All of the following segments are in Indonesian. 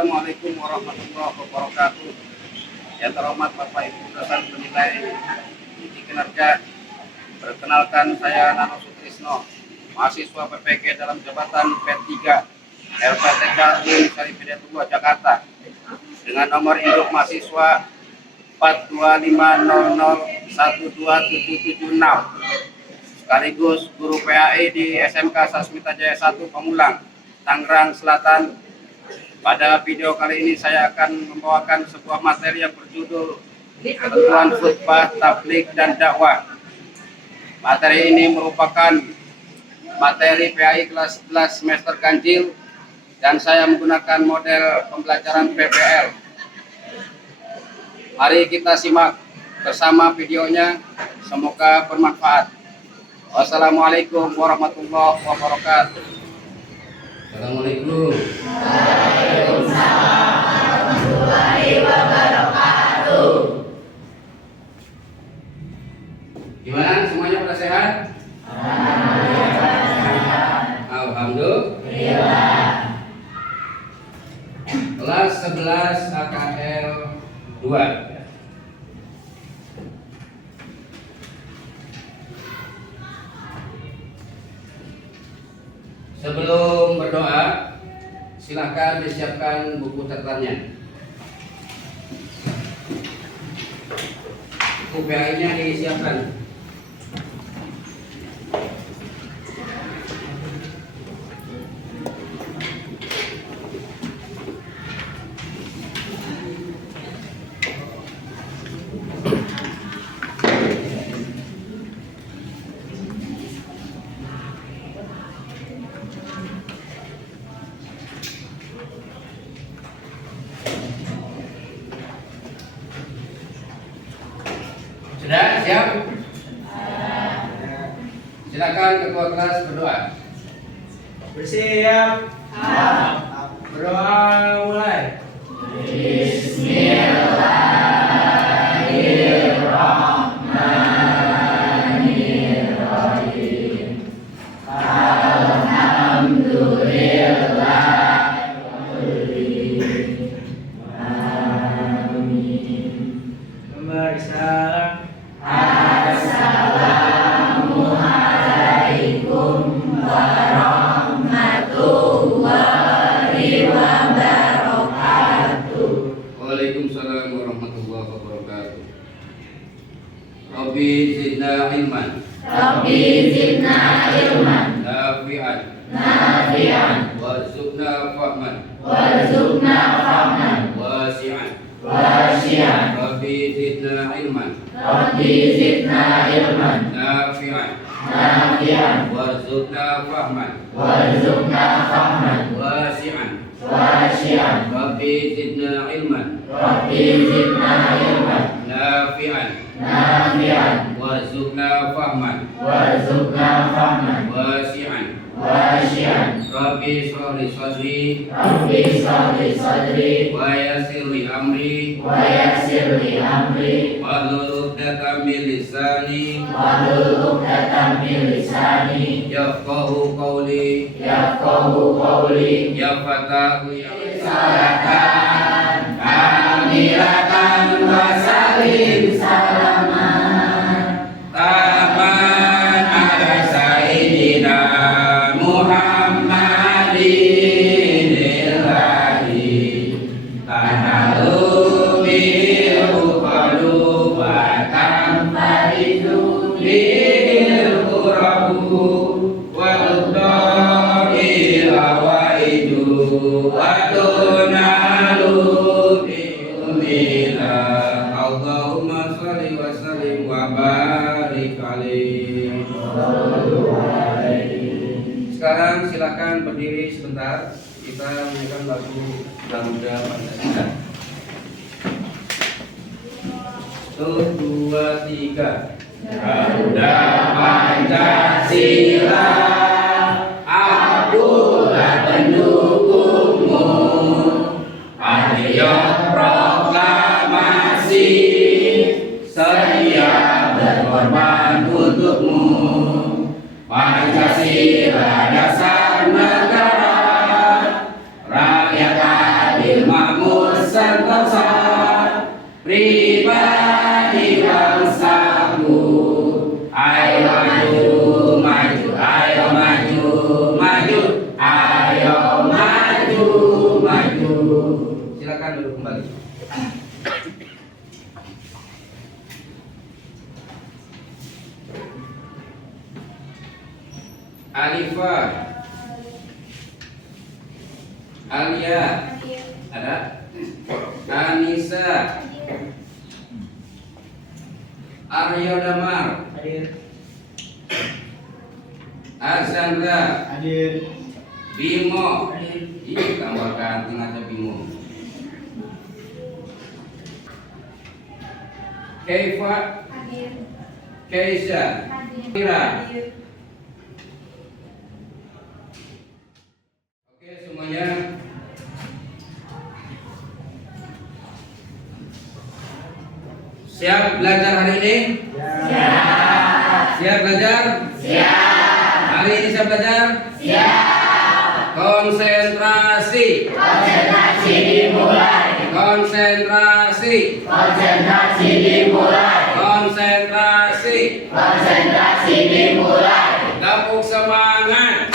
Assalamualaikum warahmatullahi wabarakatuh. Yang terhormat Bapak Ibu dosen penilai uji kinerja. Perkenalkan, saya Nano Sutrisno, mahasiswa PPG dalam jabatan P3 LPTK UIN Saripidaya 2 Jakarta, dengan nomor induk mahasiswa 42500127776, sekaligus guru PAI di SMK Sasmita Jaya 1 Pamulang, Tangerang Selatan. Pada video kali ini saya akan membawakan sebuah materi yang berjudul Ketentuan Khutbah, Tabligh, dan Dakwah. Materi ini merupakan materi PAI kelas 11 semester ganjil dan saya menggunakan model pembelajaran PBL. Mari kita simak bersama videonya, semoga bermanfaat. Wassalamualaikum warahmatullahi wabarakatuh. Assalamualaikum. Waalaikumsalam warahmatullahi wabarakatuh. Gimana, semuanya pada sehat? Alhamdulillah. Kelas 11 AKL 2. Sebelum berdoa, silakan disiapkan buku catatannya. Buku PAI-nya disiapkan. Sudah siap? Silakan ketua kelas berdoa. Bersiap. Berdoa mulai. Bismillahirrahmanirrahim. Alhamdulillah. Memberi salam. Assalamualaikum warahmatullahi wabarakatuh. Waalaikumsalam warahmatullahi wabarakatuh. Rabbi zidna ilman. Rabbi zidna ilman. Nafi'an. Warzuqna fahman. Wasi'an. Rabbi zidna ilman. Rabbi zidna ilman. Nafi'an. Warzuqna fahman. Wasi'an. Rabbi zidna ilman. Rabbi zidna ilman. Nafi'an. Warzuqna fahman. Wasi'an. Rabbi shrah li sadri. Wa yassir li amri. Wahlul 'uqdatam min lisani. Yafqahu qawli. Ya fatahu ya Salatan kamilatan wa salim salaman. taman ala sayyidina Muhammadin ilahi tanalu bil qalu wa tanfaridu lil qurabu wa ila waidu wa tunalu bi'umila. Allahumma sholli wa sallim wa barik alaihi. Sekarang silakan berdiri sebentar, kita menyanyikan lagu Garuda Pancasila. 1, 2, 3. Garuda Pancasila, akulah pendukungmu. Patriot proklamasi, setia berkorban untukmu. Pancasila dasar negara, rakyat adil pribadi bangsaku. Ayo maju, maju, ayo maju, maju, ayo maju, maju. Silakan duduk kembali. Alifah, Alia, ada? Anissa, Aryo Damar, Azandra, Bimo, ini tambahkan tengahnya Bimo. Keifa, Keisha, Kira. Oke semuanya. Siap belajar hari ini? Siap belajar? Hari ini siap belajar? Konsentrasi. Konsentrasi dimulai. Konsentrasi. Konsentrasi dimulai. Konsentrasi. Konsentrasi dimulai. Tepuk semangat.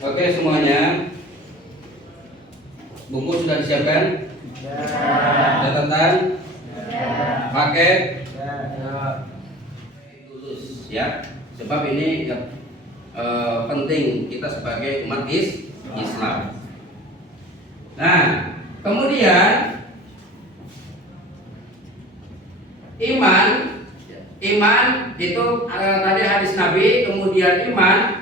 Oke semuanya, buku sudah disiapkan? Catatan? Paket? Tulis ya, sebab ini penting kita sebagai umat Islam. Nah, kemudian iman itu tadi hadis Nabi, kemudian iman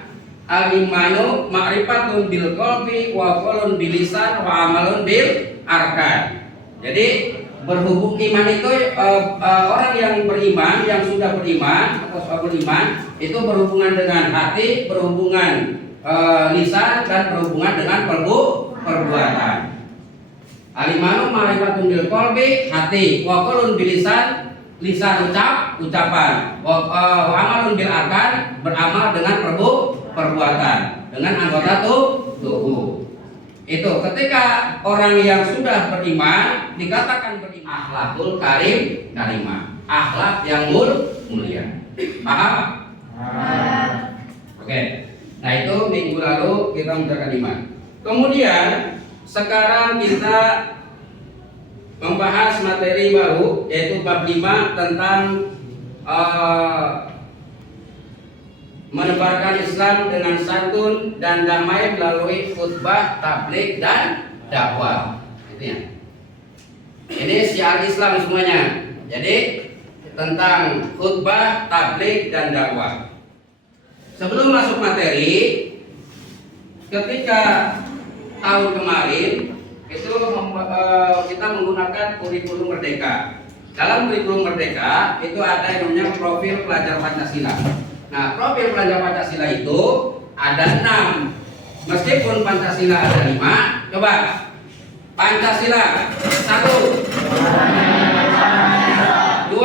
al-imanu ma'rifatun bil qalbi wa qaulun bil lisan wa amalun bil arkan. Jadi berhubung iman itu orang yang beriman, yang sudah beriman atau sudah beriman itu berhubungan dengan hati, berhubungan lisan dan berhubungan dengan perbuatan. Al-imanu ma'rifatun bil qalbi, hati, wa qaulun bil lisan, lisan ucapan, wa amalun bil arkan, beramal dengan perbuatan dengan anggota tubuh. Itu ketika orang yang sudah beriman dikatakan beriman, akhlakul karimah, akhlak yang mulia. Paham? Oke. Nah itu minggu lalu kita mengerjakan iman. Kemudian sekarang kita membahas materi baru yaitu bab 5 tentang menebarkan Islam dengan santun dan damai melalui khutbah, tabligh dan dakwah. Itu ya. Ini syiar Islam semuanya. Jadi tentang khutbah, tabligh dan dakwah. Sebelum masuk materi, ketika tahun kemarin itu kita menggunakan kurikulum Merdeka. Dalam kurikulum Merdeka itu ada yang namanya profil pelajar Pancasila. Nah, profil pelajar Pancasila itu ada 6. Meskipun Pancasila ada 5, coba Pancasila 1, 2,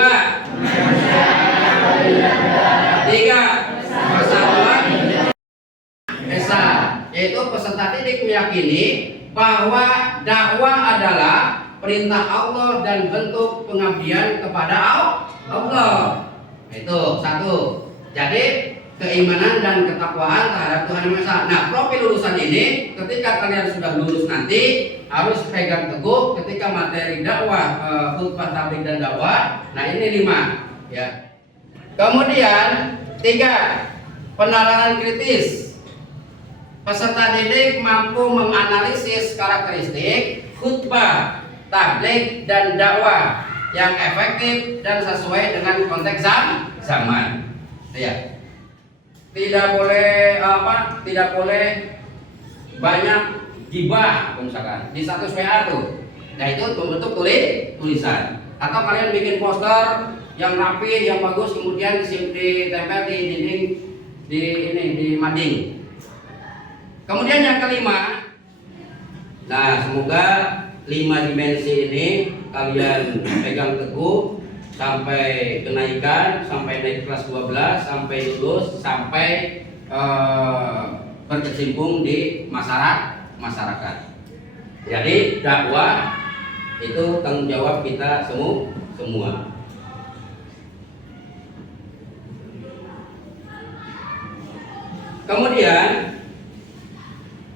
3, persatuan Esa. Yaitu peserta didik meyakini bahwa dakwah adalah perintah Allah dan bentuk pengabdian kepada Allah. Itu 1. Jadi keimanan dan ketakwaan terhadap Tuhan Yang Maha Esa. Nah, profil lulusan ini ketika kalian sudah lulus nanti harus pegang teguh ketika materi dakwah, khutbah, tabligh dan dakwah. Nah, ini 5 ya. Kemudian 3, penalaran kritis. Peserta didik mampu menganalisis karakteristik khutbah, tabligh dan dakwah yang efektif dan sesuai dengan konteks zaman. Ya. Tidak boleh tidak boleh banyak gibah misalkan di status WA tuh. Nah, itu bentuk tulisan. Atau kalian bikin poster yang rapi, yang bagus kemudian ditempel di dinding di mading. Kemudian yang kelima, nah semoga 5 dimensi ini kalian pegang teguh sampai kenaikan, sampai naik kelas 12, sampai lulus, sampai berkecimpung di masyarakat. Jadi dakwah itu tanggung jawab kita semua. Kemudian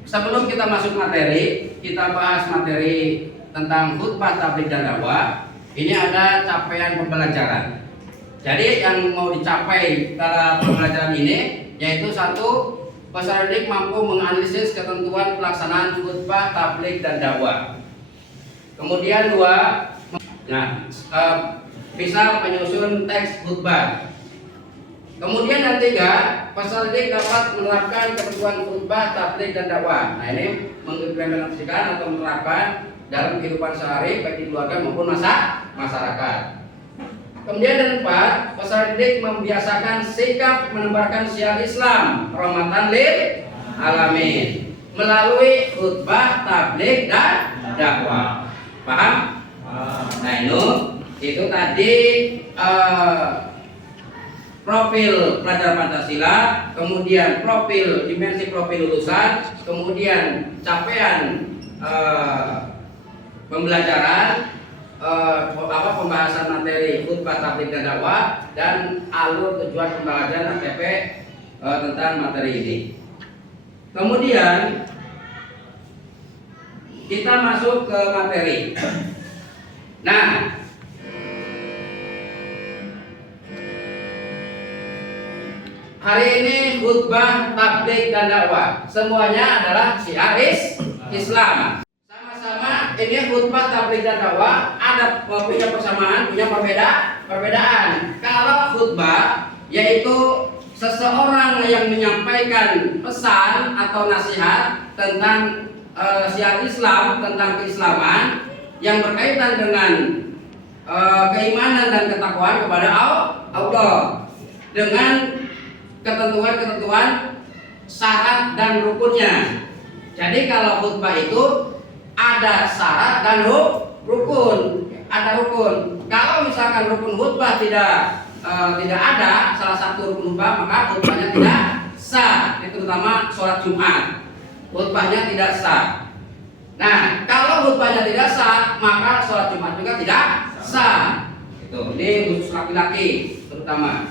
sebelum kita masuk materi, kita bahas materi tentang khutbah, tabligh dan dakwah. Ini ada capaian pembelajaran. Jadi yang mau dicapai dalam pembelajaran ini yaitu satu, peserta didik mampu menganalisis ketentuan pelaksanaan khutbah, tabligh dan dakwah. Kemudian 2, bisa menyusun teks khutbah. Kemudian yang 3, peserta didik dapat menerapkan ketentuan khutbah, tabligh dan dakwah. Nah, ini mengimplementasikan atau menerapkan dalam kehidupan sehari baik di keluarga maupun masyarakat. Kemudian yang 4, peserta didik membiasakan sikap menebarkan syiar Islam rahmatan lil alamin melalui khutbah, tabligh dan dakwah. Paham? Nah, itu tadi profil pelajar Pancasila, kemudian dimensi profil lulusan, kemudian capaian pembelajaran, pembahasan materi khutbah, tabligh dan dakwah, dan alur tujuan pembelajaran ATP tentang materi ini. Kemudian kita masuk ke materi. Nah, hari ini khutbah, tabligh dan dakwah semuanya adalah syiar Islam. Sama-sama ini khutbah, tabligh dan dakwah ada punya persamaan, punya perbedaan. Kalau khutbah yaitu seseorang yang menyampaikan pesan atau nasihat tentang syiar Islam, tentang keislaman yang berkaitan dengan keimanan dan ketakwaan kepada Allah dengan ketentuan-ketentuan syarat dan rukunnya. Jadi kalau khutbah itu ada syarat dan rukun, ada rukun. Kalau misalkan rukun khutbah tidak ada salah satu rukun khutbah, maka khutbahnya tidak sah. Itu terutama sholat Jumat, khutbahnya tidak sah. Nah, kalau khutbahnya tidak sah, maka sholat Jumat juga tidak sah. Ini khusus laki-laki terutama.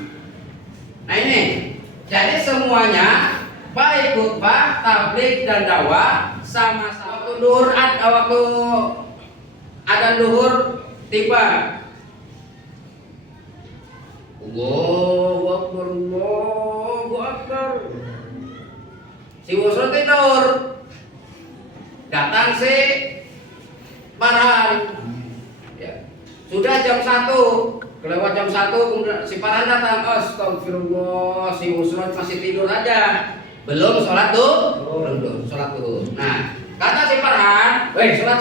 Nah, ini jadi semuanya baik khutbah, tabligh dan dakwah sama-sama waktu adzan duhur tiba. Allahu Akbar, Allahu Akbar. Si Wusro tidur. Datang si Farhan. Ya. Sudah jam 1. Kelewat jam 1 kemudian si Farhan datang. Astagfirullah, si Wusro masih tidur aja. Belum sholat tuh. Belum sholat tuh. Nah, kata si Farhan, "Weh, sholat."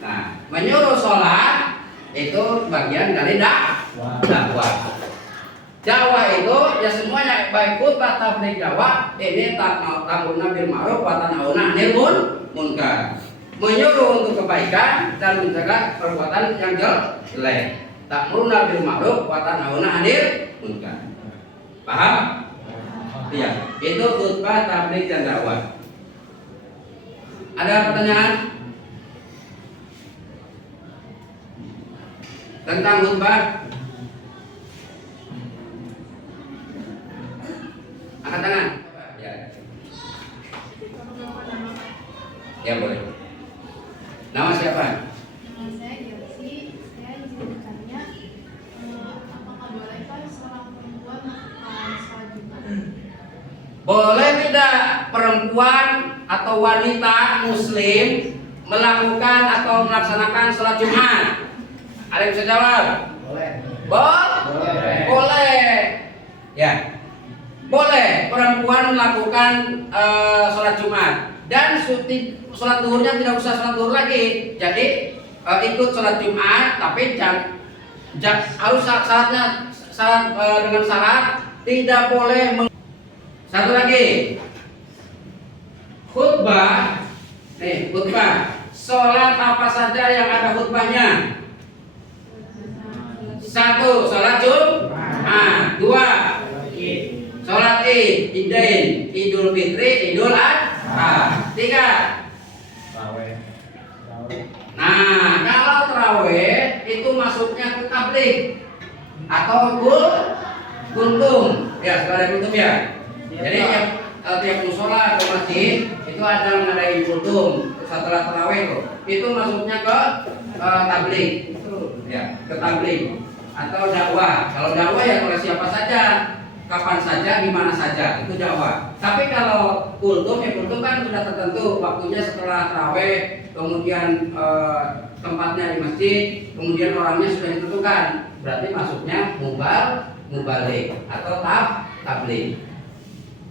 Nah, menyuruh sholat itu bagian dari dakwah. Dakwah itu ya semuanya baik khutbah, tabligh, dakwah ini ta'muruna bil ma'ruf wa tanhauna 'anil munkar. Menyuruh untuk kebaikan dan mencegah perbuatan yang jelek. Ta'muruna bil ma'ruf wa tanhauna 'anil munkar. Paham? Iya, itu khutbah, tabligh dan dakwah. Ada pertanyaan tentang khutbah? Angkat tangan. Ya boleh. Nama siapa? Nama saya Gelsi. Saya izin bertanya, apakah bolehkah seorang perempuan sholat Jumat? Boleh tidak perempuan atau wanita muslim melakukan atau melaksanakan sholat Jumat? Ada yang bisa jawab? Boleh. Boleh. Ya. Boleh perempuan melakukan sholat Jumat dan sholat duhurnya tidak usah sholat duhur lagi. Jadi ikut sholat Jumat, tapi harus syaratnya dengan syarat tidak boleh. Satu lagi, khutbah sholat apa saja yang ada khutbahnya? 1. Sholat Jumat. 2. Sholat Id, Idain, Idul Fitri, Idul Adha. 3. Nah, kalau tarawih itu masuknya ke tabligh atau kultum. Ya, sudah ada kultum ya. Jadi tiap musola atau masjid itu ada ngadain kultum setelah tarawih itu masuknya ke tabligh. Ya, ke tabligh atau dakwah. Kalau dakwah ya oleh siapa saja, kapan saja, di mana saja, itu dakwah. Tapi kalau kultum ya kultum kan sudah tertentu waktunya setelah tarawih, kemudian tempatnya di masjid, kemudian orangnya sudah ditentukan. Berarti masuknya mubalik atau tabligh.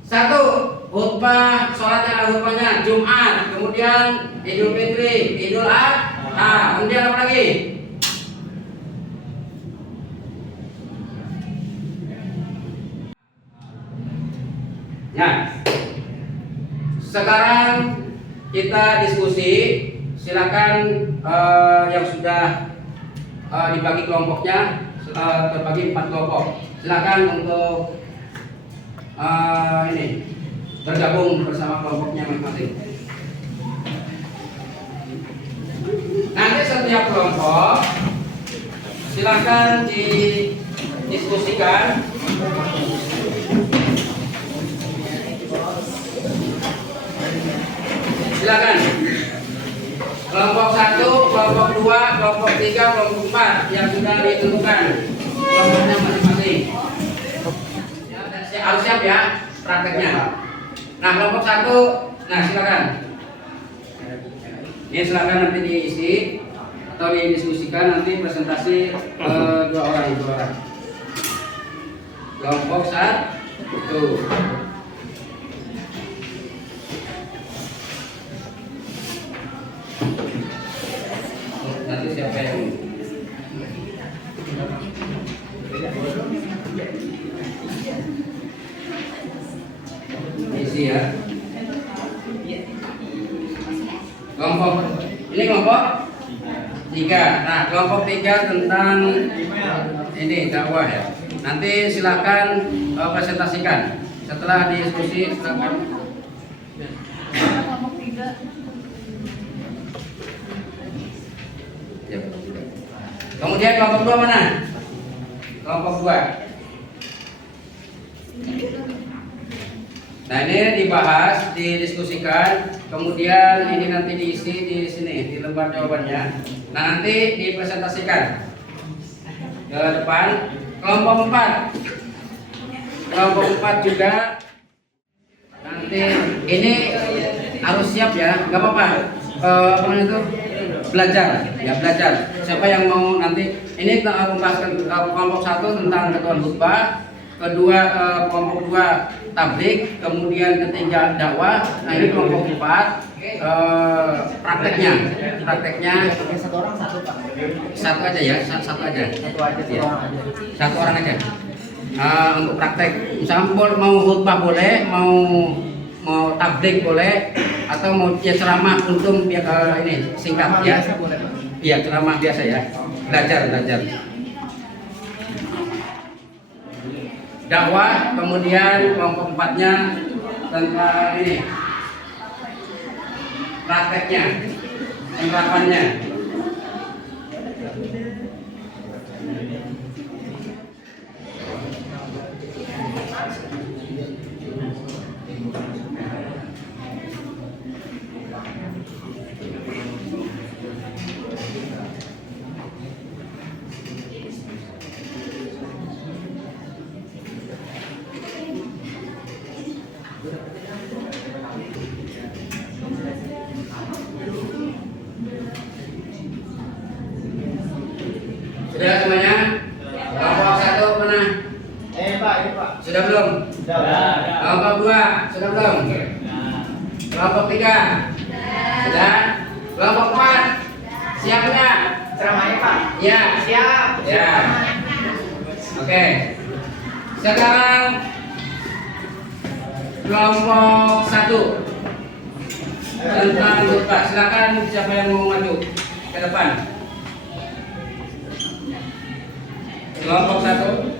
1. Khutbah, sholat yang ada khutbahnya Jumat, kemudian Idul Fitri, Idul Adha, kemudian apa lagi? Nah, sekarang kita diskusi. Silakan yang sudah dibagi kelompoknya terbagi 4 kelompok. Silakan untuk ini bergabung bersama kelompoknya masing-masing. Nanti setiap kelompok silakan didiskusikan. Silakan. Kelompok 1, kelompok 2, kelompok 3, kelompok 4 yang sudah ditentukan kelompoknya masing-masing. Ya, harus siap ya prakteknya. Nah, kelompok 1, nah silakan. Ini silakan nanti diisi atau didiskusikan nanti presentasi 2 orang. Kelompok 1. Nanti siapa yang isi ya. Kelompok ini kelompok 3. Nah, kelompok 3 tentang ini dakwah ya. Nanti silakan presentasikan. Setelah diskusi silakan. Kelompok 3. Ya, kemudian kelompok 2 mana? Kelompok 2. Nah, ini dibahas, didiskusikan, kemudian ini nanti diisi di sini di lembar jawabannya. Nah, nanti dipresentasikan ke depan. Kelompok 4. Kelompok 4 juga nanti ini harus siap ya, nggak apa-apa. Apa itu? Belajar, ya belajar. Siapa yang mau nanti ini membahas kelompok 1 tentang ketuan khutbah, kedua kelompok 2 tabligh, kemudian ketiga dakwah. Nah, ini kelompok 4 prakteknya Satu orang satu Pak. satu aja ya, satu aja. Satu aja, Ya. orang aja. Satu orang aja. Untuk praktek, misalnya mau khutbah boleh, mau tabligh boleh, atau mau ya ceramah untuk ini singkat ya. Iya, ceramah biasa ya. Belajar. Dakwah, kemudian kelompok 4-nya tentang ini prakteknya, penerapannya. Sudah semuanya? Kelompok 1 mana? Pak, ini Pak. Sudah belum? Sudah. Kelompok 2 sudah belum? Kelompok 3 sudah? Kelompok 4 siap enggak? Ceramahnya Pak. Ya. Siap. Ya. Oke. Sekarang kelompok 1. tentang khutbah. Silakan siapa yang mau maju ke depan. Kelompok 1.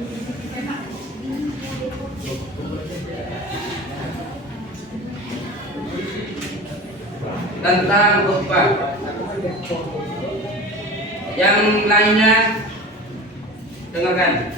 Tentang khutbah. Yang lainnya dengarkan.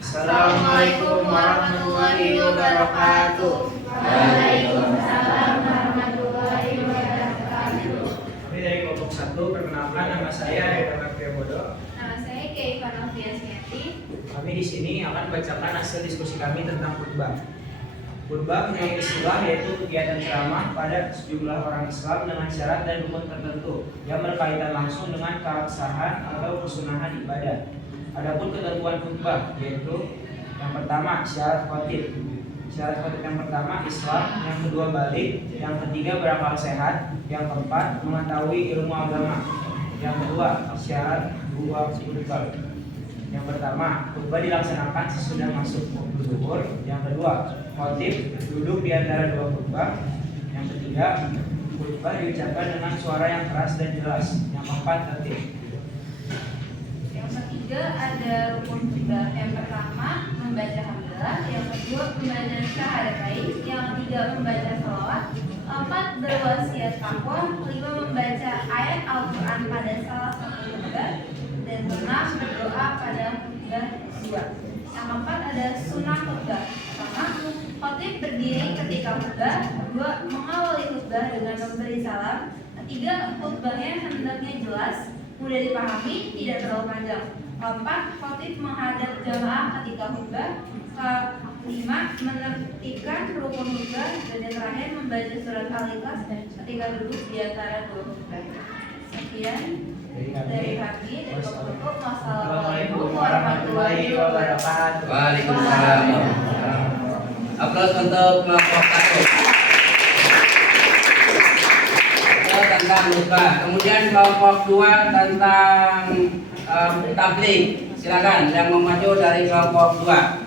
Assalamualaikum warahmatullahi wabarakatuh. Waalaikumsalam warahmatullahi wabarakatuh. Kami dari kelompok 1, perkenalkan nama saya Ridwan Priyabodo. Nama saya Kei Panoviasmeti. Kami di sini akan membacakan hasil diskusi kami tentang khutbah. Khutbah punya istilah yaitu kegiatan ceramah pada sejumlah orang Islam dengan syarat dan rukun tertentu yang berkaitan langsung dengan keabsahan atau kesunahan ibadah. Adapun ketentuan khutbah yaitu yang pertama syarat khotib. Syarat khotib yang pertama Islam, yang kedua balik, yang ketiga berakal sehat, yang keempat mengetahui ilmu agama. Yang kedua syarat dua khutbah. Yang pertama, khutbah dilaksanakan sesudah masuk zuhur. Yang kedua, khotib duduk di antara dua khutbah. Yang ketiga, khutbah diucapkan dengan suara yang keras dan jelas. Yang keempat, tertib. Yang ketiga ada rukun khutbah. Yang pertama membaca hamdalah, yang kedua membaca syahadatain, yang ketiga membaca sholawat, keempat berwasiat takwa, kelima membaca ayat Al-Quran pada salah satu khutbah, dan keenam berdoa pada khutbah kedua. Yang keempat ada sunnah khutbah. Pertama, khotib berdiri ketika khutbah. Kedua, mengawali khutbah dengan memberi salam. Ketiga, khutbahnya hendaknya jelas, mudah dipahami, tidak terlalu panjang. Keempat, khotib menghadap jamaah ketika khutbah. Kelima, menertibkan rukun khutbah. Dan yang terakhir, membaca surat Al-Ikhlas ketika duduk di antara dua khutbah. Sekian dari kami dan kelompok. Wassalamualaikum warahmatullahi wabarakatuh. Waalaikumsalam. Aplaus untuk kelompok 1. Itu tentang khutbah. Kemudian kelompok 2 tentang tabligh. Silakan yang mau maju dari kelompok 2.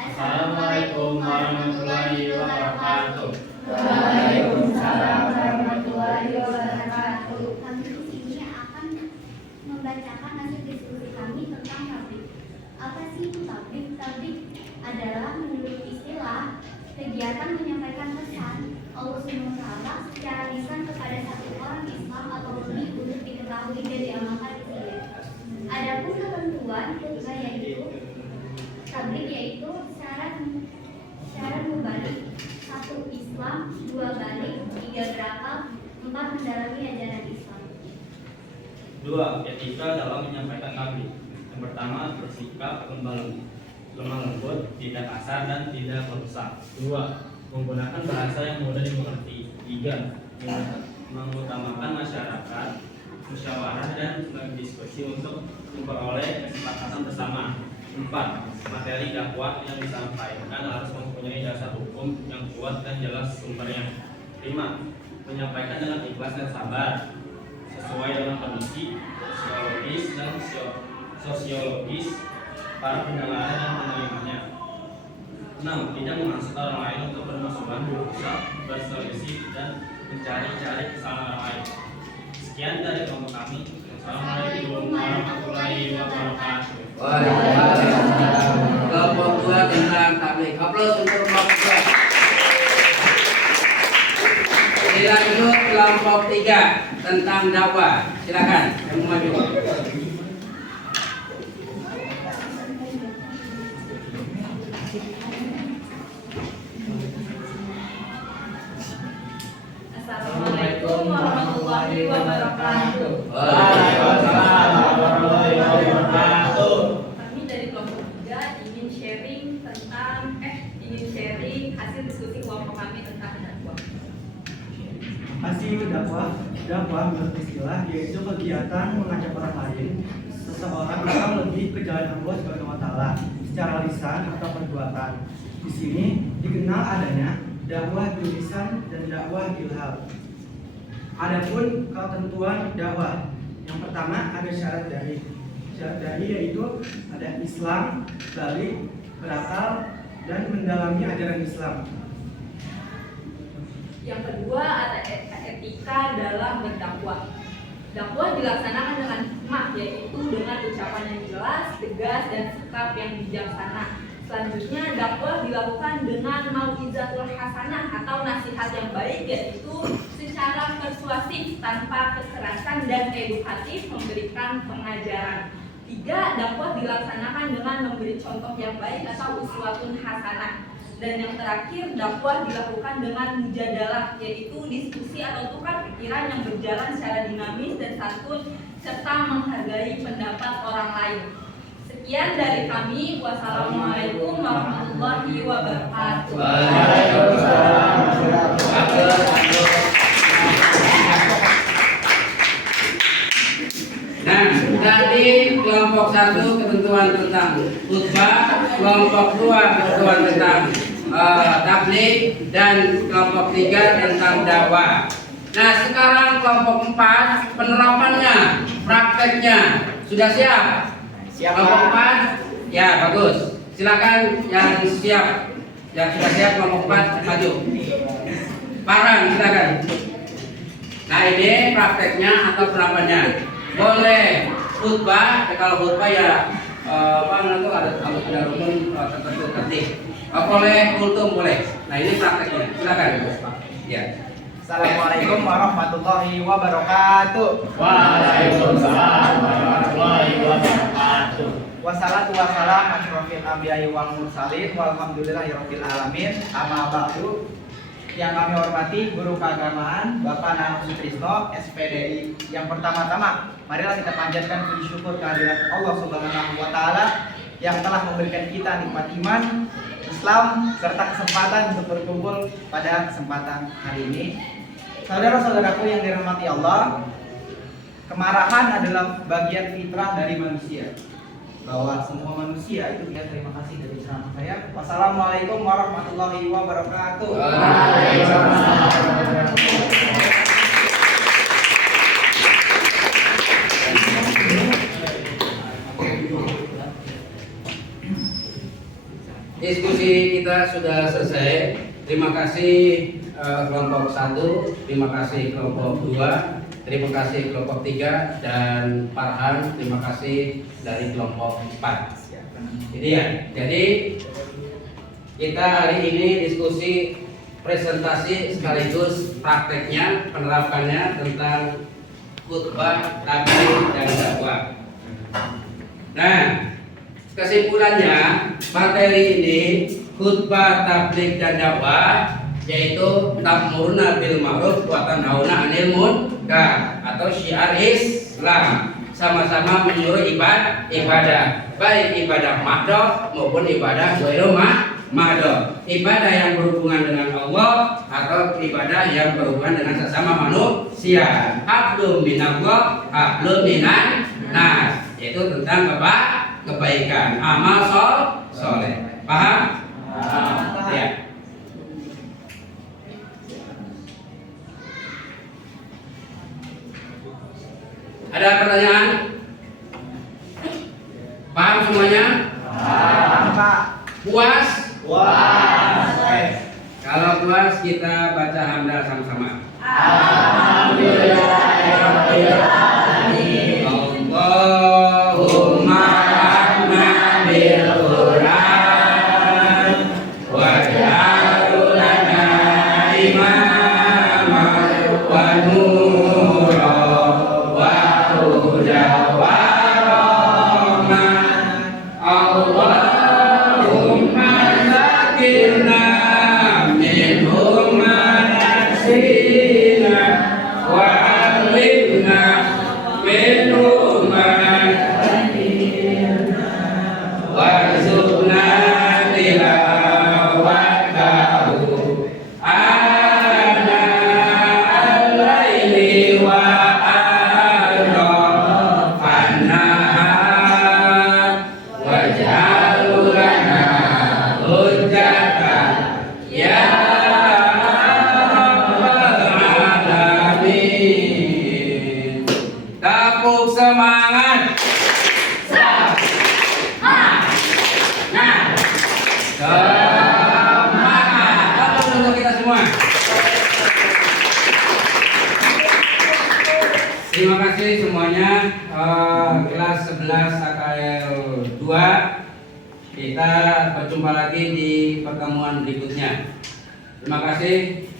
Assalamualaikum warahmatullahi wabarakatuh. Waalaikumsalam warahmatullahi wabarakatuh. Kami di sini akan membacakan hasil diskusi kami tentang tabligh. Apa sih itu tabligh? Tabligh adalah menurut istilah kegiatan menyampaikan pesan Allah SWT secara lisan kepada satu orang Islam atau lebih untuk diketahui dan diamalkan di sini. Adapun ketentuan khutbah yaitu tabligh yaitu syarat mubalik, 1 Islam, 2 balik, 3 berakal, 4 mendalami ajaran Islam. 2. Etika dalam menyampaikan tabligh. Yang pertama, bersikap lemah lembut, tidak kasar dan tidak merusak. 2. Menggunakan bahasa yang mudah dimengerti. 3. Mengutamakan masyarakat, musyawarah dan berdiskusi untuk memperoleh kesepakatan bersama. 4. Materi dakwah yang disampaikan harus mempunyai dasar hukum yang kuat dan jelas sumbernya. 5. Menyampaikan dengan ikhlas dan sabar sesuai dengan kondisi psikologis dan sosiologis para pendengar dan penerimanya. 6. Tidak menghasut orang lain untuk bermusuhan, berusaha, berselisih dan mencari-cari kesalahan orang lain. Sekian dari kelompok kami. Assalamualaikum warahmatullahi wabarakatuh. Waalaikumsalam. Kelompok 2 tentang tabligh. Aplaus untuk kelompok 2. Dilanjut kelompok 3 tentang dakwah. Silakan yang mau maju. Assalamualaikum warahmatullahi wabarakatuh. Waalaikumsalam warahmatullahi wabarakatuh. Kami dari kelompok 3 ingin sharing hasil diskusi kelompok kami tentang dakwah. Hasil dakwah menurut istilah yaitu kegiatan mengajak orang lain seseorang akan lebih ke jalan Allah SWT secara lisan atau perbuatan Di sini dikenal adanya dakwah bil lisan dan dakwah bil hal. Adapun ketentuan dakwah, yang pertama ada syarat dari. Syarat dari yaitu ada Islam, balik, berakal, dan mendalami ajaran Islam. Yang kedua ada etika dalam berdakwah. Dakwah dilaksanakan dengan hikmah, yaitu dengan ucapan yang jelas, tegas, dan sikap yang bijaksana. Selanjutnya dakwah dilakukan dengan mau'izatul hasanah atau nasihat yang baik, yaitu secara persuasif tanpa kekerasan dan edukatif memberikan pengajaran. 3. Dakwah dilaksanakan dengan memberi contoh yang baik atau uswatun hasanah. Dan yang terakhir, dakwah dilakukan dengan mujadalah, yaitu diskusi atau tukar pikiran yang berjalan secara dinamis dan santun serta menghargai pendapat orang lain. Sekian dari kami. Wassalamualaikum warahmatullahi wabarakatuh. Nah, tadi kelompok 1 ketentuan tentang khutbah, kelompok 2 ketentuan tentang tabligh, dan kelompok 3 tentang dakwah. Nah, sekarang kelompok 4 penerapannya, prakteknya sudah siap? Siap, Kelompok Pak. 4? Ya, bagus. Silakan yang siap. Yang sudah siap kelompok 4 maju. Farhan, silakan. Nah, ini prakteknya atau penerapannya. Boleh khutbah, kalau khutbah ya apa namanya ada rukun tertentu tertib. Boleh kultum boleh. Nah, ini prakteknya. Silakan. Ya. Assalamualaikum warahmatullahi wabarakatuh. Waalaikumsalam warahmatullahi wabarakatuh. Wassalatu wassalam asyrofil anbiya'i wal mursalin walhamdulillahirabbil alamin. Amma ba'du. Yang kami hormati guru keagamaan Bapak Nanang Sutrisno SPDI. Yang pertama-tama, marilah kita panjatkan puji syukur kehadirat Allah Subhanahu wa taala yang telah memberikan kita nikmat iman, Islam, serta kesempatan untuk berkumpul pada kesempatan hari ini. Saudara-saudaraku yang dirahmati Allah, kemarahan adalah bagian fitrah dari manusia. Bahwa semua manusia itu punya. Terima kasih dari ceramah saya. Wassalamualaikum warahmatullahi wabarakatuh. Diskusi kita sudah selesai. Terima kasih kelompok 1, terima kasih kelompok 2, terima kasih kelompok 3, dan Farhan terima kasih dari kelompok 4. Ini ya. Jadi kita hari ini diskusi presentasi sekaligus prakteknya, penerapannya tentang khutbah, tabligh, dan dakwah. Nah, kesimpulannya materi ini khutbah, tabligh, dan dakwah yaitu ta'muruna bil ma'ruf wa tanhauna 'anil munkar atau syiar Islam, sama-sama menyuruh ibadah, baik ibadah mahdoh maupun ibadah ghairu mahdoh, ibadah yang berhubungan dengan Allah atau ibadah yang berhubungan dengan sesama manusia. Hablum minallah, hablum minan nas, yaitu tentang kebaikan, amal soleh. Paham? Ya. Ada pertanyaan? Paham semuanya? Paham, Pak. Puas? Puas. Kalau puas kita baca hamdalah sama-sama. Alhamdulillahirabbil Allahumma rahna bil Qur'an waj'alhu lana imaman wa nura wa huda wa rahman. Allahumma zakirna minhum ma nasina Terima kasih semuanya. Kelas 11 AKL 2. Kita berjumpa lagi di pertemuan berikutnya. Terima kasih.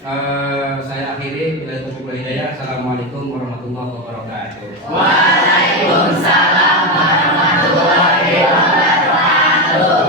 Saya akhiri. Bila taufiq wal hidayah. Assalamualaikum warahmatullahi wabarakatuh. Waalaikumsalam warahmatullahi wabarakatuh.